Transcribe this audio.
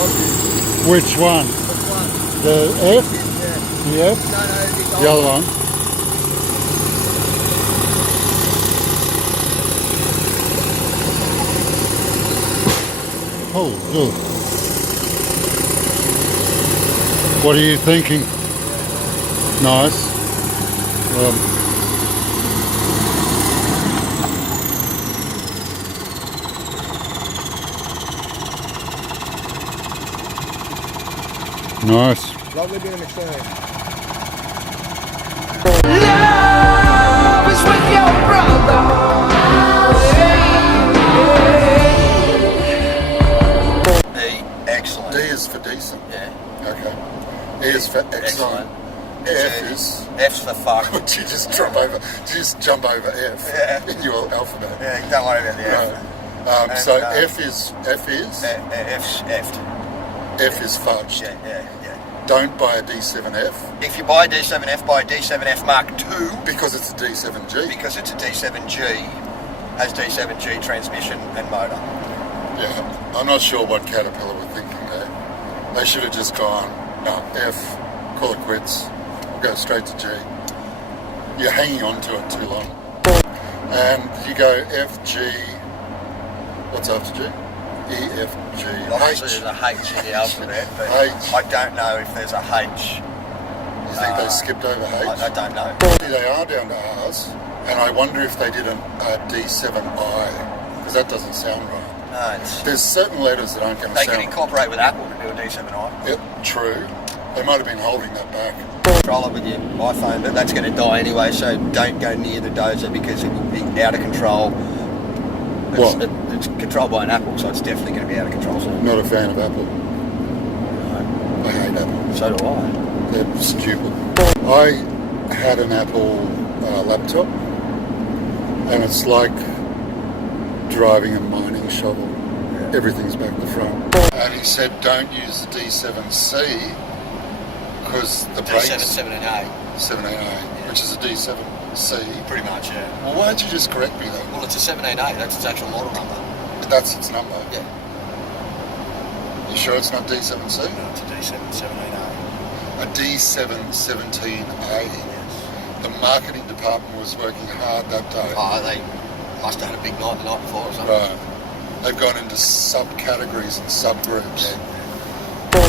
Which one? Which one? The F? Yeah. The F? No, The other one. Oh, good. What are you thinking? Nice. Nice. Lovely bit of machine. Love is with your brother. D, excellent. D is for decent. Yeah. Okay. E is for excellent. F is. F's for fuck. Would you just jump over? F in your alphabet? Yeah, don't worry about the F. Right. So F is F's effed. F is fudged. Yeah. Don't buy a D7F If you buy a D7F, buy a D7F Mark II because it's a D7G. because it's a D7G. Has D7G transmission and motor. Yeah, I'm not sure what Caterpillar were thinking there. They should have just gone, no, F, call it quits, go straight to G. You're hanging on to it too long. And you go F, G, what's after G? E, F, G, Obviously H. there's a H in the alphabet, but H. I don't know if there's a H. You think they skipped over H? I don't know. They are down to R's, and I wonder if they did a D7I, because that doesn't sound right. No, it's, There's certain letters that aren't going to they sound can incorporate with Apple to do a D7i. Yep, true. They might have been holding that back. Control it with your iPhone, but that's going to die anyway, so don't go near the dozer because it will be out of control. What? It's controlled by an Apple, so it's definitely going to be out of control soon. Not a fan of Apple. I hate Apple. So do I. They're stupid. I had an Apple laptop, and it's like driving a mining shovel. Yeah. Everything's back to front. And he said don't use the D7C because the brakes... D7, 7 and 7AA, which is a D7C. 8. Pretty much, yeah. Well, why don't you just correct me though? Well, it's a 788, that's its actual model number. That's its number. Yeah. You sure it's not D7C? No, it's a D7, 788. A D717A. Yes. The marketing department was working hard that day. Oh, they must have had a big night the night before or something. Right. They've gone into subcategories and subgroups. Yeah.